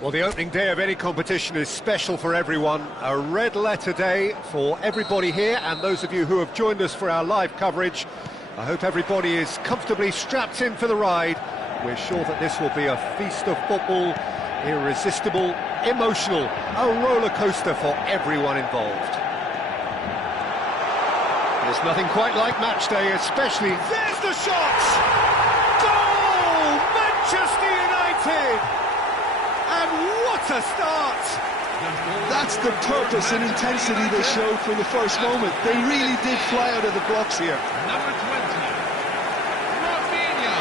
Well, the opening day of any competition is special for everyone. A red letter day for everybody here, and those of you who have joined us for our live coverage. I hope everybody is comfortably strapped in for the ride. We're sure that this will be a feast of football, irresistible, emotional, a roller coaster for everyone involved. There's nothing quite like match day, especially... There's the shot! Goal! Manchester United! And what a start! That's the purpose and intensity they showed from the first moment. They really did fly out of the blocks here. Number 20, Rafinha.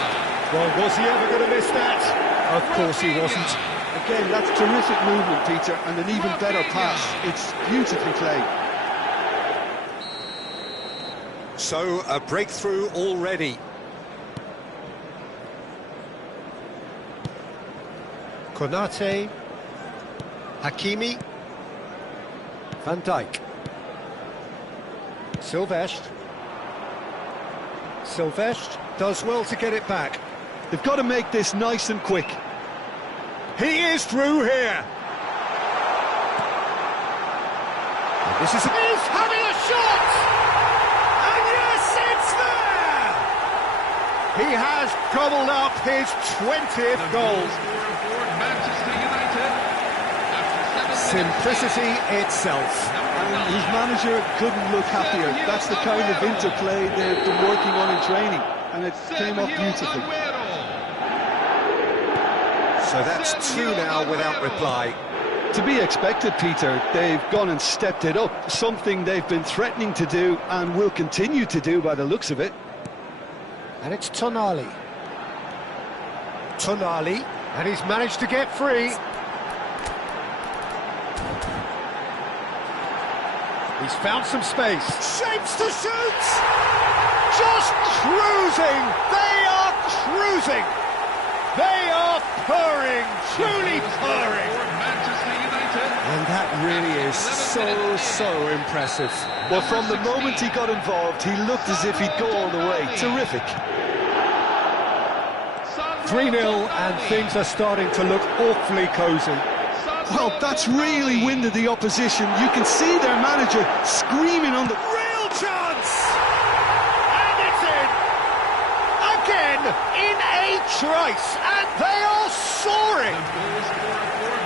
Well, was he ever going to miss that? Of course he wasn't. Again, that's terrific movement, Peter, and an even better pass. It's beautifully played. So, a breakthrough already. Konate, Hakimi, Van Dijk, Silvestre does well to get it back. They've got to make this nice and quick. He is through here. And this is he's having a shot, and yes, it's there. He has gobbled up his 20th goal. Manchester United. Simplicity itself. And his manager couldn't look happier. That's the kind of interplay they've been working on in training, and it came off beautifully. So that's two now without reply. To be expected, Peter. They've gone and stepped it up, something they've been threatening to do and will continue to do by the looks of it. And it's Tonali, and he's managed to get free. He's found some space. Shapes to shoot! Just cruising! They are cruising! They are purring, truly purring! And that really is so impressive. Well, from the moment he got involved, he looked as if he'd go all the way. Terrific. 3-0, and things are starting to look awfully cosy. Well, that's really winded the opposition. You can see their manager screaming on the... Real chance! And it's in! Again, in a trice, and they are soaring!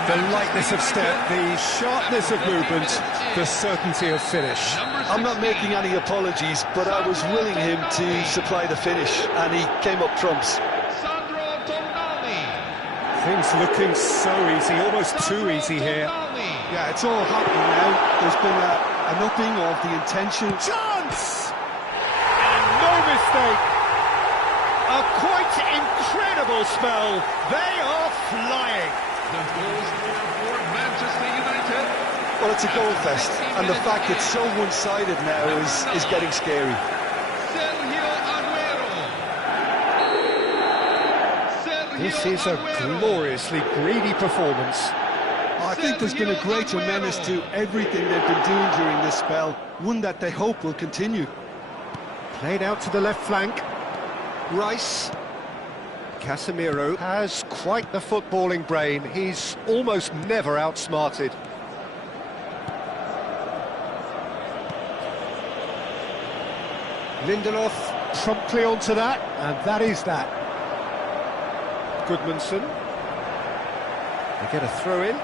The lightness of step, the sharpness of movement, the certainty of finish. I'm not making any apologies, but I was willing him to supply the finish, and he came up trumps. Things looking so easy, almost too easy here. Yeah, it's all happening now. There's been an upping of the intention. Chance! And no mistake. A quite incredible spell. They are flying. The goal scorer for Manchester United. Well, it's a goal fest, and the fact it's so one-sided now is getting scary. This is a gloriously greedy performance. I think there's been a greater menace to everything they've been doing during this spell, one that they hope will continue. Played out to the left flank. Rice. Casemiro has quite the footballing brain. He's almost never outsmarted. Lindelof promptly onto that, and that is that. Goodmanson. They get a throw in.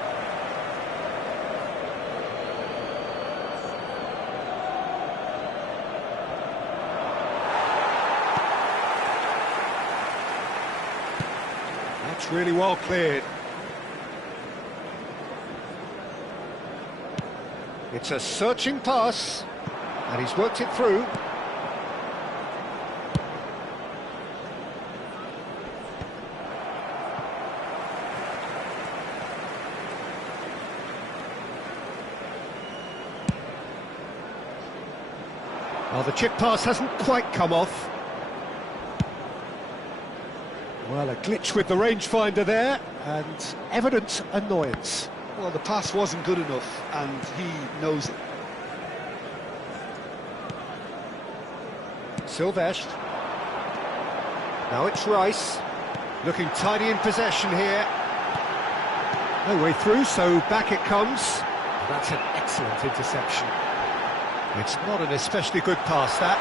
That's really well cleared. It's a searching pass, and he's worked it through. Well, the chip pass hasn't quite come off. Well, a glitch with the rangefinder there, and evident annoyance. Well, the pass wasn't good enough, and he knows it. Silvestre. Now it's Rice, looking tidy in possession here. No way through, so back it comes. That's an excellent interception. It's not an especially good pass, that.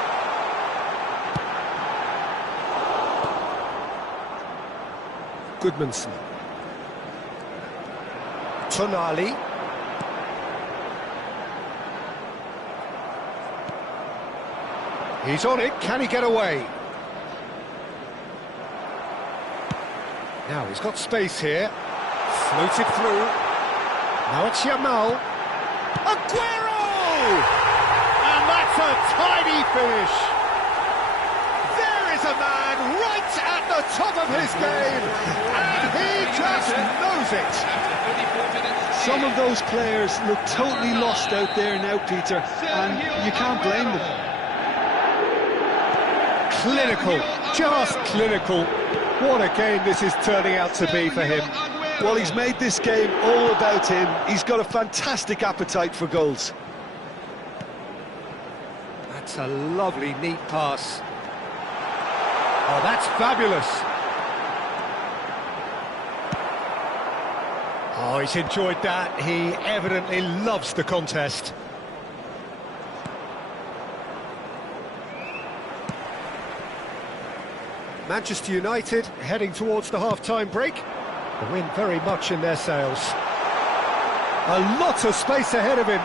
Goodmanson. Tonali. He's on it, can he get away? Now he's got space here. Floated through. Now it's Yamal. Aguero! And that's a tidy finish. There is a man right at the top of his game, and he just knows it. Some of those players look totally lost out there now, Peter, and you can't blame them. Clinical, just clinical. What a game this is turning out to be for him. Well, he's made this game all about him. He's got a fantastic appetite for goals. That's a lovely, neat pass. Oh, that's fabulous. Oh, he's enjoyed that. He evidently loves the contest. Manchester United heading towards the half-time break. The wind very much in their sails. A lot of space ahead of him.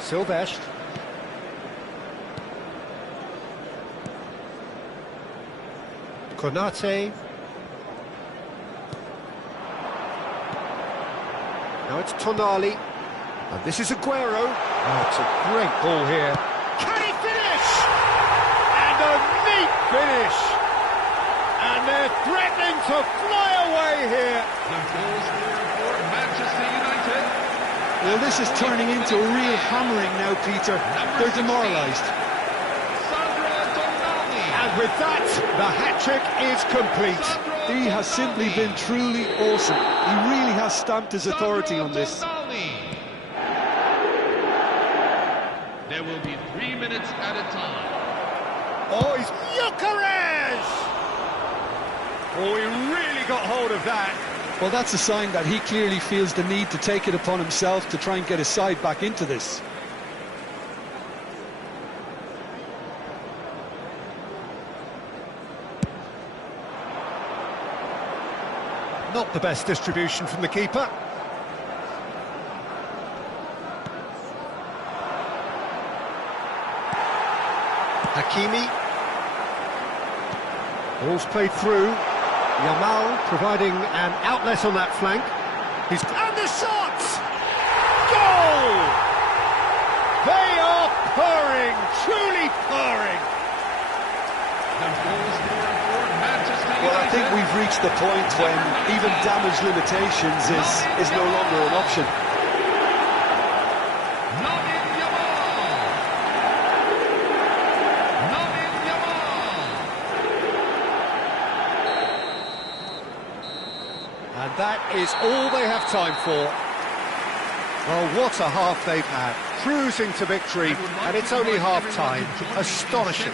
Silvestre. Konate. Now it's Tonali. And this is Aguero. Oh, it's a great ball here. Can he finish? And a neat finish. And they're threatening to fly away here. The goal scorer for Manchester United. Well, this is turning into a real hammering now, Peter. They're demoralised. And with that, the hat-trick is complete. He has simply been truly awesome. He really has stamped his authority on this. There will be 3 minutes at a time. Oh, he's Gyökeres! Oh, he really got hold of that. Well, that's a sign that he clearly feels the need to take it upon himself to try and get his side back into this. Not the best distribution from the keeper. Hakimi. Ball's played through. Yamal providing an outlet on that flank. And the shot! Goal! They are purring, truly purring. The goal scorer for Manchester United. Well, I think we've reached the point when even damage limitations is no longer an option. And that is all they have time for. Oh, what a half they've had. Cruising to victory, and it's only half-time. Astonishing.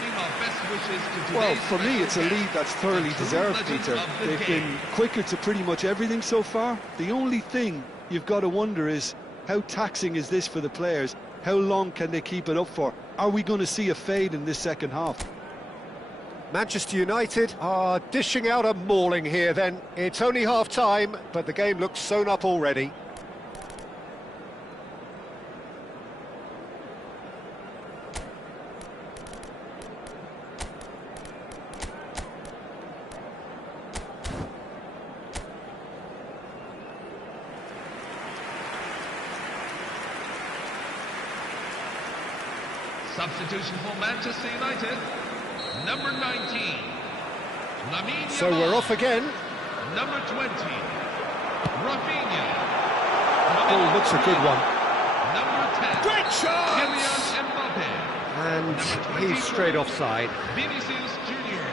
Well, for me, it's a lead that's thoroughly deserved, Peter. They've been quicker to pretty much everything so far. The only thing you've got to wonder is, how taxing is this for the players? How long can they keep it up for? Are we going to see a fade in this second half? Manchester United are dishing out a mauling here then. It's only half-time, but the game looks sewn up already. Substitution for Manchester United. Number 19, Lamine So Yamal. we're off again. Number 20, Rafinha. Oh, looks a good one. Number 10, Great chance! Kylian Mbappe. And he's straight offside. Vinicius Junior.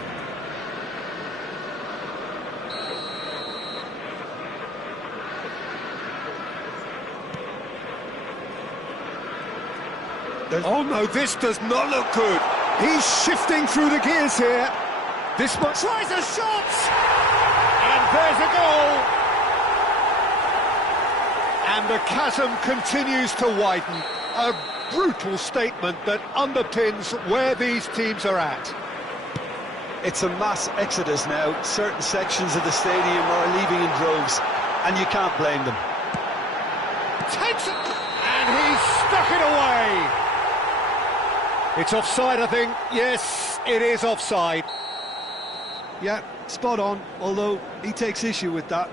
Oh no, this does not look good. He's shifting through the gears here. This one tries a shot! And there's a goal! And the chasm continues to widen. A brutal statement that underpins where these teams are at. It's a mass exodus now. Certain sections of the stadium are leaving in droves, and you can't blame them. Takes it, and he's stuck it away. It's offside, I think. Yes, it is offside. Yeah, spot on, although he takes issue with that.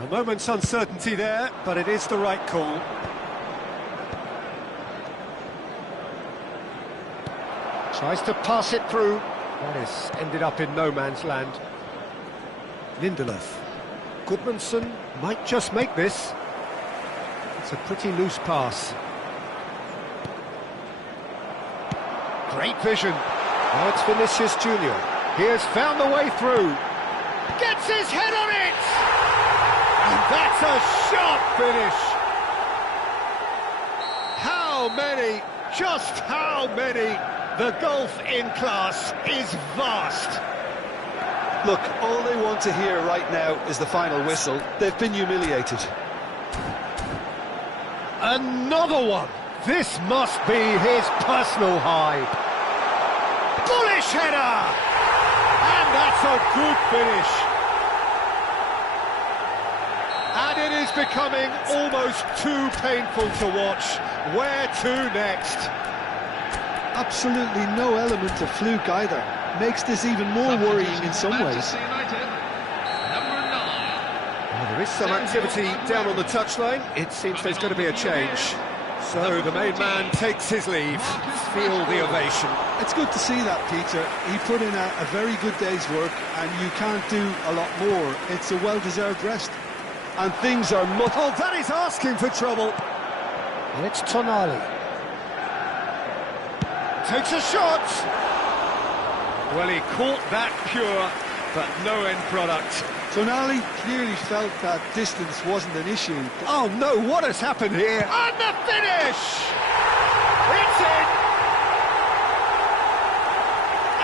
A moment's uncertainty there, but it is the right call. Tries to pass it through. That is ended up in no man's land. Lindelöf. Goodmanson might just make this. It's a pretty loose pass. Great vision. Now it's Vinicius Junior. He has found the way through. Gets his head on it! And that's a sharp finish. How many? Just how many? The gulf in class is vast. Look, all they want to hear right now is the final whistle. They've been humiliated. Another one. This must be his personal high. Bullish header! And that's a good finish. And it is becoming almost too painful to watch. Where to next? Absolutely no element of fluke either. Makes this even more worrying in some ways. Well, there is some activity down on the touchline. It seems there's going to be a change. So the main man takes his leave. Feel the ovation. It's good to see that, Peter. He put in a very good day's work, and you can't do a lot more. It's a well-deserved rest. And things are much... Oh, that is asking for trouble. And it's Tonali. Takes a shot. Well, he caught that pure, but no end product. Tonali clearly felt that distance wasn't an issue. Oh no, what has happened here? And the finish! It's in!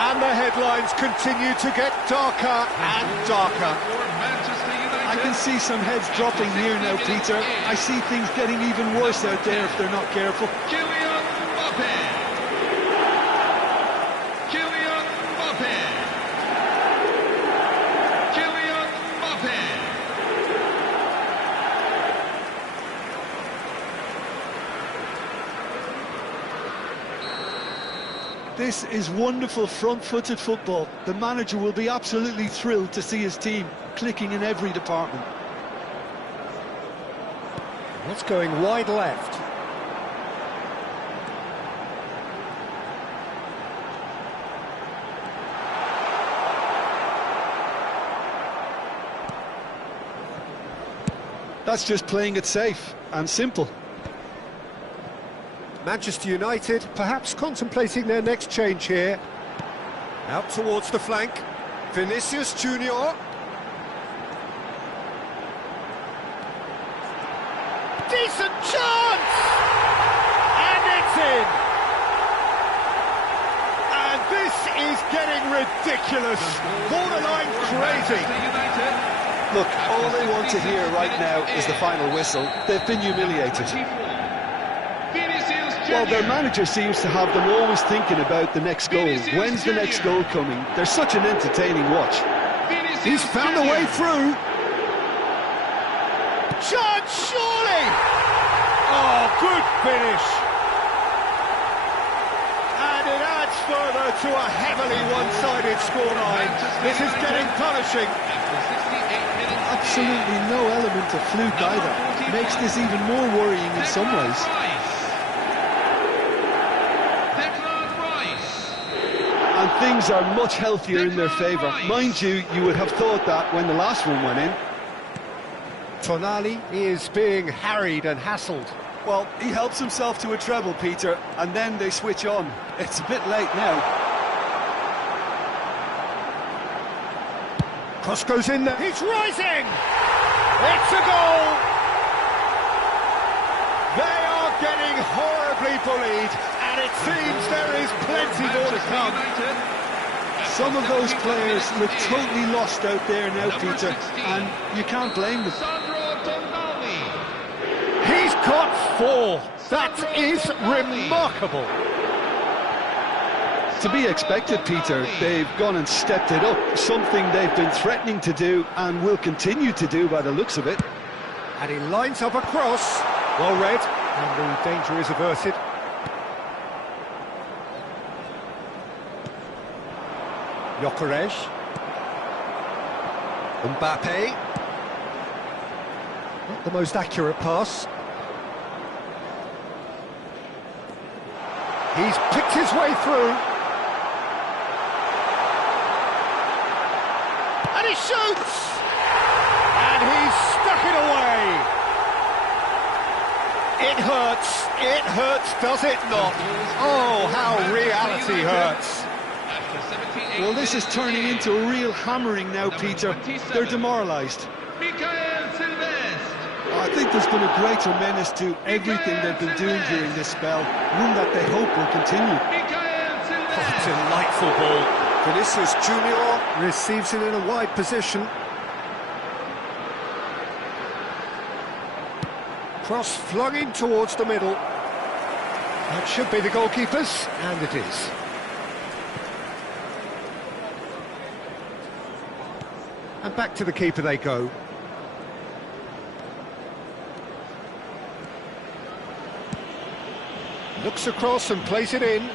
And the headlines continue to get darker and darker. I can see some heads dropping here now, Peter. I see things getting even worse out there if they're not careful. This is wonderful front-footed football. The manager will be absolutely thrilled to see his team clicking in every department. That's going wide left. That's just playing it safe and simple. Manchester United perhaps contemplating their next change here. Out towards the flank. Vinicius Junior. Decent chance! And it's in! And this is getting ridiculous. Borderline crazy. Look, all they want to hear right now is the final whistle. They've been humiliated. Well, their manager seems to have them always thinking about the next goal. When's the next goal coming? They're such an entertaining watch. He's found a way through. Chance, surely! Oh, good finish. And it adds further to a heavily one-sided scoreline. This is getting punishing. Absolutely no element of fluke either. Makes this even more worrying in some ways. And things are much healthier in their favour. Mind you, you would have thought that when the last one went in. Tonali is being harried and hassled. Well, he helps himself to a treble, Peter, and then they switch on. It's a bit late now. Cross goes in there. He's rising! It's a goal! They are getting horribly bullied, And it seems there is plenty more to come. Some of those players look totally lost out there now, Peter, and you can't blame them. He's got 4. That is remarkable. To be expected, Peter. They've gone and stepped it up, something they've been threatening to do and will continue to do by the looks of it. And he lines up a cross. Well read, and the danger is averted. Gyökeres. Mbappe. Not the most accurate pass. He's picked his way through. And he shoots! And he's stuck it away. It hurts, does it not? Oh, how reality hurts. Well, this is turning into a real hammering now, Peter. They're demoralised. I think there's been a greater menace to everything they've been doing during this spell, one that they hope will continue. Oh, delightful ball. Vinicius Junior receives it in a wide position. Cross flung in towards the middle. That should be the goalkeeper's, and it is. And back to the keeper they go. Looks across and plays it in.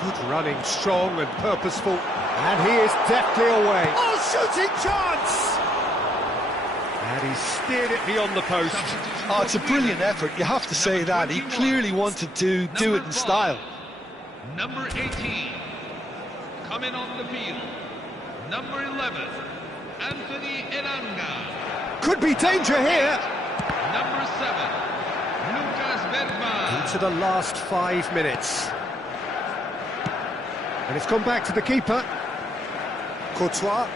Good running, strong and purposeful. And he is deftly away. Oh, shooting chance! And he steered it beyond the post. Oh, it's a brilliant effort, you have to say that. He clearly wanted to do it in style. Number 18, coming on the field. Number 11, Anthony Elanga. Could be danger here. Number 7, Lucas Bergman. Into the last 5 minutes. And it's gone back to the keeper. Courtois.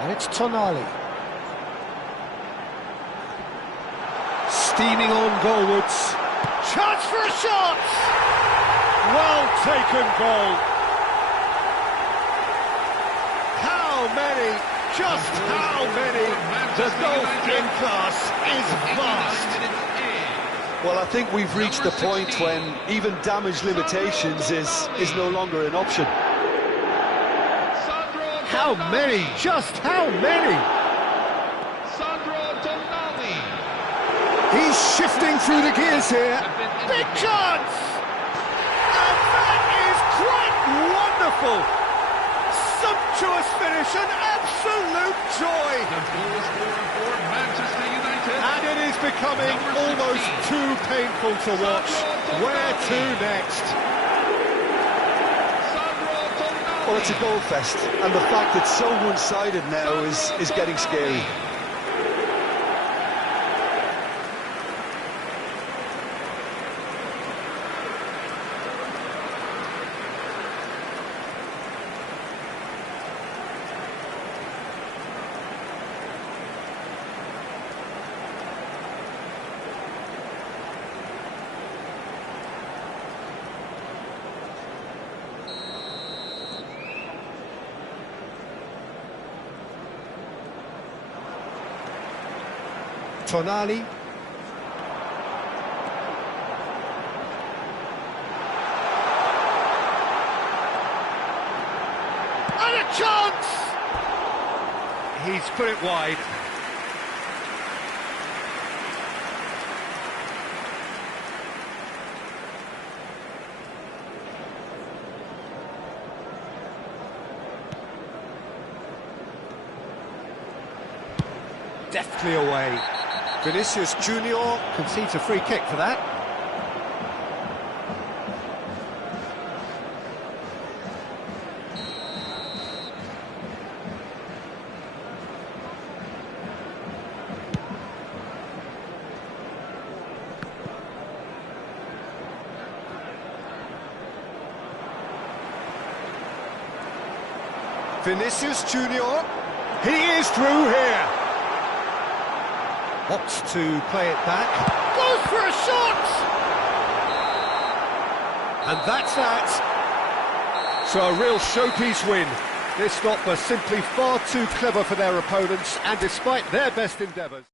And it's Tonali. Steaming on goalwards. Chance for a shot! Well taken goal. How many? Just how many? The goal-in class is vast. Well, I think we've reached the point when even damage limitations is no longer an option. How many? Just how many? He's shifting through the gears here. Big chance! And that is quite wonderful. Sumptuous finish, an absolute joy. And it is becoming almost too painful to watch. Where to next? Well, it's a goal fest, and the fact it's so one-sided now is getting scary. Tonali. And a chance! He's put it wide. Deftly away. Vinicius Junior concedes a free kick for that. Vinicius Junior, he is through here. Opts to play it back. Goes for a shot! And that's that. So a real showpiece win. This stop was simply far too clever for their opponents, and despite their best endeavours.